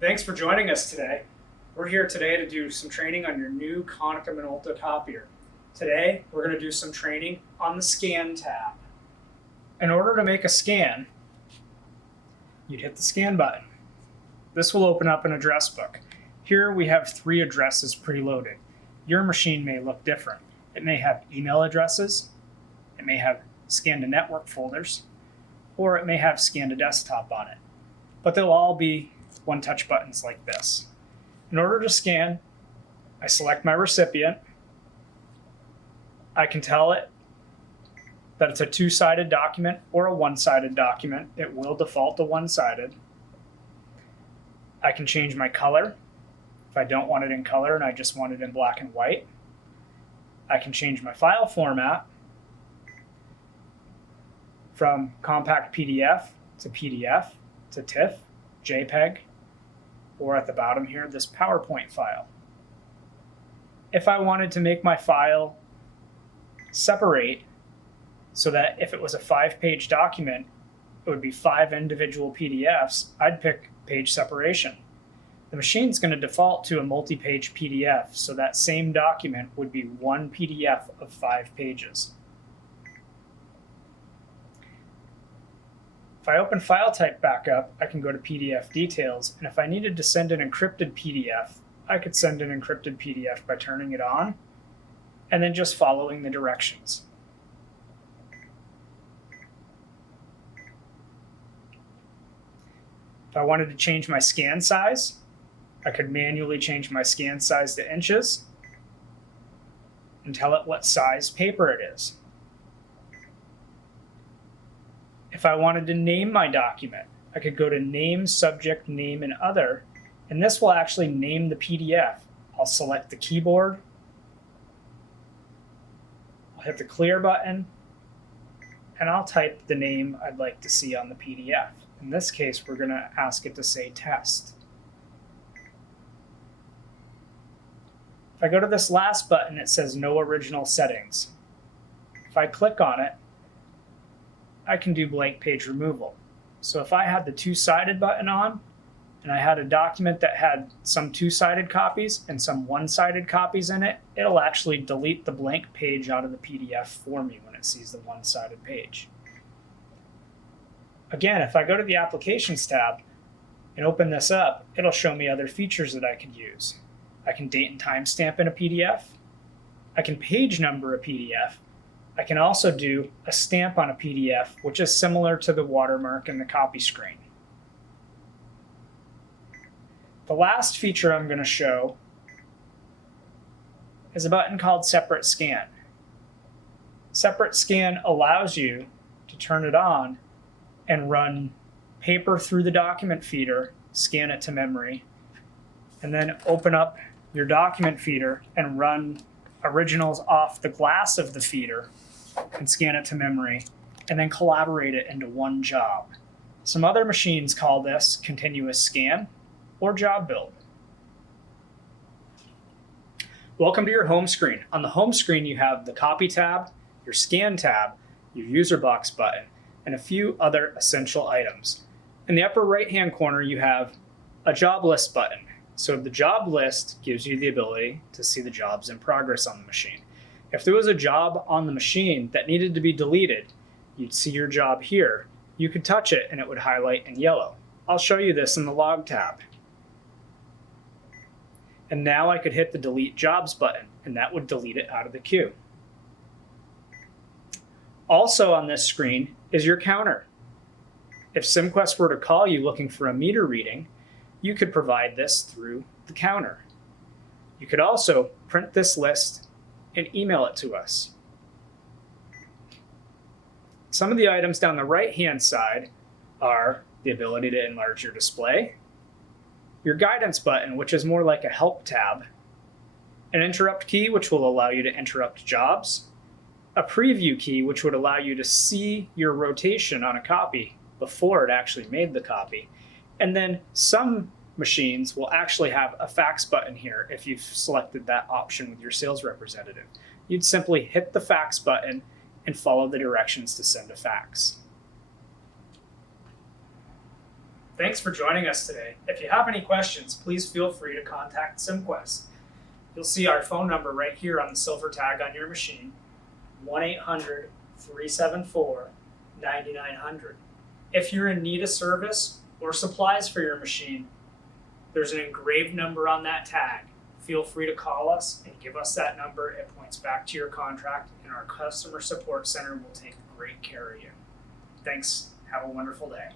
Thanks for joining us today. We're here today to do some training on your new Konica Minolta copier. Today, we're going to do some training on the Scan tab. In order to make a scan, you'd hit the Scan button. This will open up an address book. Here we have 3 addresses preloaded. Your machine may look different. It may have email addresses, it may have Scan to Network folders, or it may have Scan to Desktop on it. But they'll all be one-touch buttons like this. In order to scan, I select my recipient. I can tell it that it's a 2-sided document or a 1-sided document. It will default to one-sided. I can change my color if I don't want it in color and I just want it in black and white. I can change my file format from compact PDF to TIFF, JPEG, or at the bottom here, this PowerPoint file. If I wanted to make my file separate so that if it was a 5-page document, it would be 5 individual PDFs, I'd pick page separation. The machine's going to default to a multi-page PDF, so that same document would be one PDF of 5 pages. If I open file type back up, I can go to PDF details, and if I needed to send an encrypted PDF, I could send an encrypted PDF by turning it on and then just following the directions. If I wanted to change my scan size, I could manually change my scan size to inches and tell it what size paper it is. If I wanted to name my document, I could go to Name, Subject, Name, and Other, and this will actually name the PDF. I'll select the keyboard, I'll hit the Clear button, and I'll type the name I'd like to see on the PDF. In this case, we're going to ask it to say Test. If I go to this last button, it says No Original Settings. If I click on it, I can do blank page removal. So if I had the 2-sided button on, and I had a document that had some 2-sided copies and some 1-sided copies in it, it'll actually delete the blank page out of the PDF for me when it sees the 1-sided page. Again, if I go to the Applications tab and open this up, it'll show me other features that I could use. I can date and timestamp in a PDF. I can page number a PDF. I can also do a stamp on a PDF, which is similar to the watermark in the copy screen. The last feature I'm going to show is a button called Separate Scan. Separate Scan allows you to turn it on and run paper through the document feeder, scan it to memory, and then open up your document feeder and run originals off the glass of the feeder and scan it to memory, and then collaborate it into one job. Some other machines call this continuous scan or job build. Welcome to your home screen. On the home screen, you have the Copy tab, your Scan tab, your User Box button, and a few other essential items. In the upper right-hand corner, you have a Job List button. So the job list gives you the ability to see the jobs in progress on the machine. If there was a job on the machine that needed to be deleted, you'd see your job here. You could touch it and it would highlight in yellow. I'll show you this in the Log tab. And now I could hit the Delete Jobs button, and that would delete it out of the queue. Also on this screen is your counter. If SimQuest were to call you looking for a meter reading, you could provide this through the counter. You could also print this list and email it to us. Some of the items down the right-hand side are the ability to enlarge your display, your guidance button, which is more like a help tab, an interrupt key, which will allow you to interrupt jobs, a preview key, which would allow you to see your rotation on a copy before it actually made the copy, and then some machines will actually have a fax button here if you've selected that option with your sales representative. You'd simply hit the fax button and follow the directions to send a fax. Thanks for joining us today. If you have any questions, please feel free to contact SimQuest. You'll see our phone number right here on the silver tag on your machine, 1-800-374-9900. If you're in need of service or supplies for your machine, there's an engraved number on that tag. Feel free to call us and give us that number. It points back to your contract, and our customer support center will take great care of you. Thanks. Have a wonderful day.